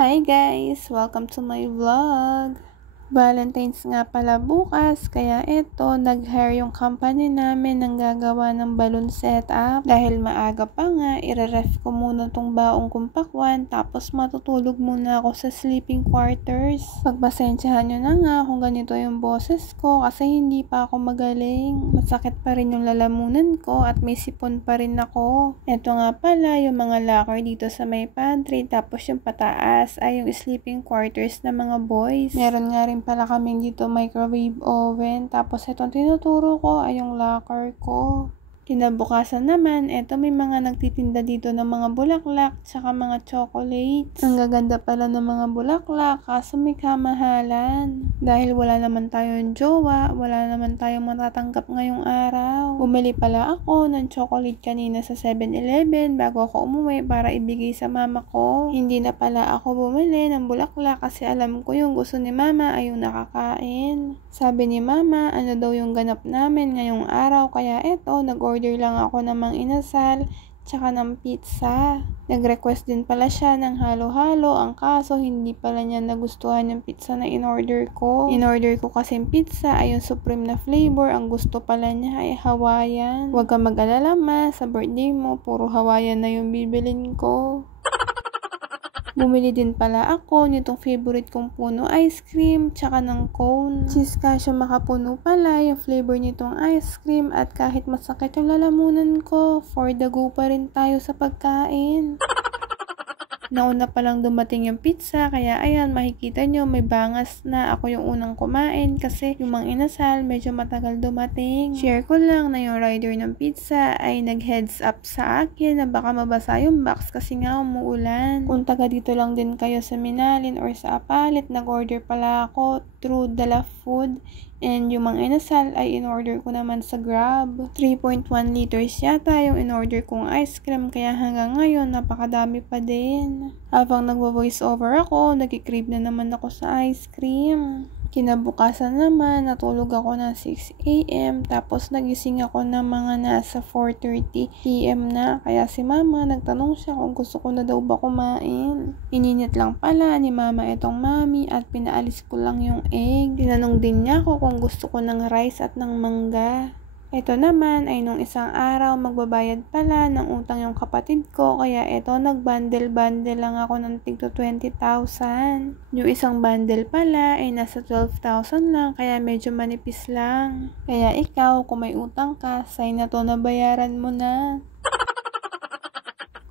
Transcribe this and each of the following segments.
Hi guys! Welcome to my vlog! Valentine's nga pala bukas, kaya eto, nag-hire yung company namin ng gagawa ng balloon setup. Dahil maaga pa nga, ire-ref ko muna tong baong kong pakwan, tapos matutulog muna ako sa sleeping quarters. Pagpasensyahan nyo na nga kung ganito yung boses ko, kasi hindi pa ako magaling. Masakit pa rin yung lalamunan ko at may sipon pa rin ako. Eto nga pala yung mga locker dito sa may pantry, tapos yung pataas ay yung sleeping quarters ng mga boys. Meron nga rin pala kaming dito microwave oven. Tapos itong tinuturo ko ay yung locker ko. Kinabukasan naman, eto may mga nagtitinda dito ng mga bulaklak tsaka mga chocolates. Ang gaganda pala ng mga bulaklak, kaso may kamahalan. Dahil wala naman tayong jowa, wala naman tayong matatanggap ngayong araw. Bumili pala ako ng chocolate kanina sa 7-Eleven bago ako umuwi para ibigay sa mama ko. Hindi na pala ako bumili ng bulaklak kasi alam ko yung gusto ni mama ay yung nakakain. Sabi ni mama, ano daw yung ganap namin ngayong araw, kaya eto, nag-order lang ako ng mang inasal tsaka ng pizza. Nag-request din pala siya ng halo-halo, ang kaso hindi pala niya nagustuhan yung pizza na in-order ko. In-order ko kasi yung pizza ay yung supreme na flavor, ang gusto pala niya ay Hawaiian. Huwag kang mag-alala ma, sa birthday mo, puro Hawaiian na yung bibilin ko. Bumili din pala ako nitong favorite kong puno ice cream tsaka ng cone. Cheese cashew makapuno pala yung flavor nitong ice cream at kahit masakit yung lalamunan ko, for the go pa rin tayo sa pagkain. Nauna palang dumating yung pizza, kaya ayan, makikita nyo may bangas na ako yung unang kumain kasi yung mang inasal medyo matagal dumating. Share ko lang na yung rider ng pizza ay nag-heads up sa akin na baka mabasa yung box kasi nga umuulan. Kung taga dito lang din kayo sa Minalin or sa Apalit, nag-order pala ako through Dala Food. And yung mga inasal ay in-order ko naman sa Grab. 3.1 liters yata yung in-order kong ice cream, kaya hanggang ngayon napakadami pa din. Habang nagvo-voice over ako, nag-crave na naman ako sa ice cream. Kinabukasan naman, natulog ako ng 6 AM, tapos nagising ako ng mga nasa 4:30 PM na. Kaya si mama, nagtanong siya kung gusto ko na daw ba kumain. Ininit lang pala ni mama itong mami at pinaalis ko lang yung egg. Tinanong din niya ako kung gusto ko ng rice at ng mangga. Ito naman ay nung isang araw magbabayad pala ng utang yung kapatid ko, kaya ito nag-bundle lang ako ng tigto 20,000. Yung isang bundle pala ay nasa 12,000 lang, kaya medyo manipis lang. Kaya ikaw, kung may utang ka, sign na to na bayaran mo na.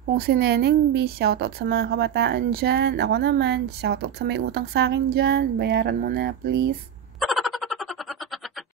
Kung si Neneng B, shoutout sa mga kabataan dyan. Ako naman, shoutout sa may utang sa akin dyan. Bayaran mo na, please.